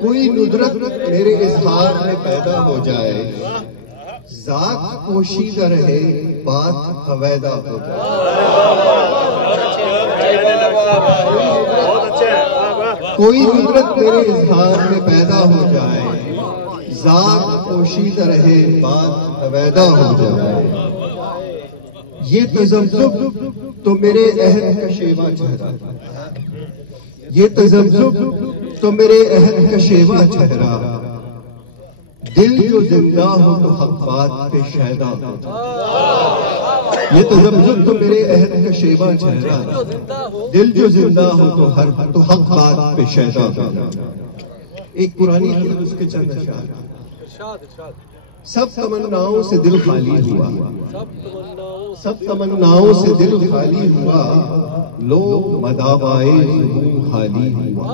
کوئی ندرت میرے اظہار میں پیدا ہو جائے، ذات پوشیدہ رہے بات حویدہ ہو جائے۔ کوئی ندرت میرے اظہار میں پیدا ہو جائے، ذات پوشیدہ رہے بات حویدہ ہو جائے۔ یہ تذبذب تو میرے عہد کا شیوا چہرہ، یہ تذبذب تو میرے عہد کا شیوا چہرہ، دل جو زندہ ہو تو حق بات پہ شیدا ہو۔ یہ تذبذب تو میرے عہد کا شیوا چہرہ، دل جو زندہ ہو تو حق بات پہ شیدا ہو۔ ایک پرانی دل اس کے چند اشعار۔ سب تمناؤں سے دل خالی ہوا، سب تمناؤں سے دل خالی ہوا، لوگ مداوائے ظہور حالی ہوا۔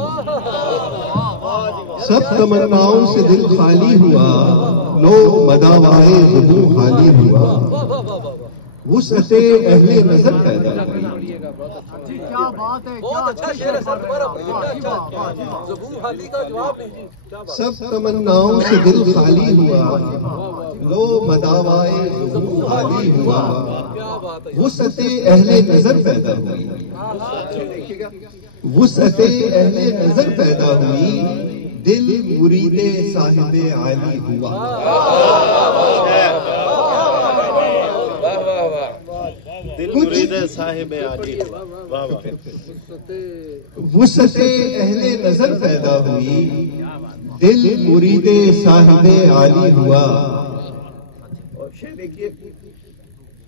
سب تمناؤں سے دل خالی ہوا، لوگ مداوائے ظہور حالی ہوا۔ وسعت اہل نظر پیدا ہوئی، سب تمناؤں سے دل خالی ہوا، لو مداوائے ظہور حالی ہوا۔ وسعت اہل نظر پیدا ہوئی، وسعت اہل نظر پیدا ہوئی، دل مرید صاحب عالی ہوا۔ مرید صاحب عالی، وسعت اہل نظر پیدا ہوئی، دل مرید صاحب عالی ہوا۔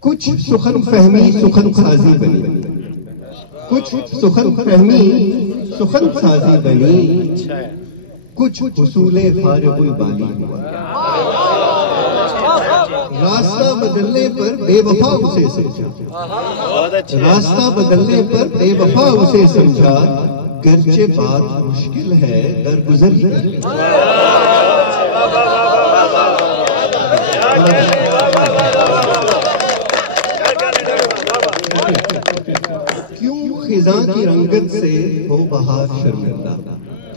کچھ سخن فہمی سخن سازی بنی، کچھ سخن فہمی سخن سازی بنی، کچھ حصول فارغ البالی ہوا۔ راستہ بدلنے پر بے وفا اسے سمجھا، راستہ بدلنے پر بے وفا اسے سمجھا، گرچہ بات مشکل ہے درگزر ہی کر۔ کیوں خزاں کی رنگت سے ہو بہار شرمندہ،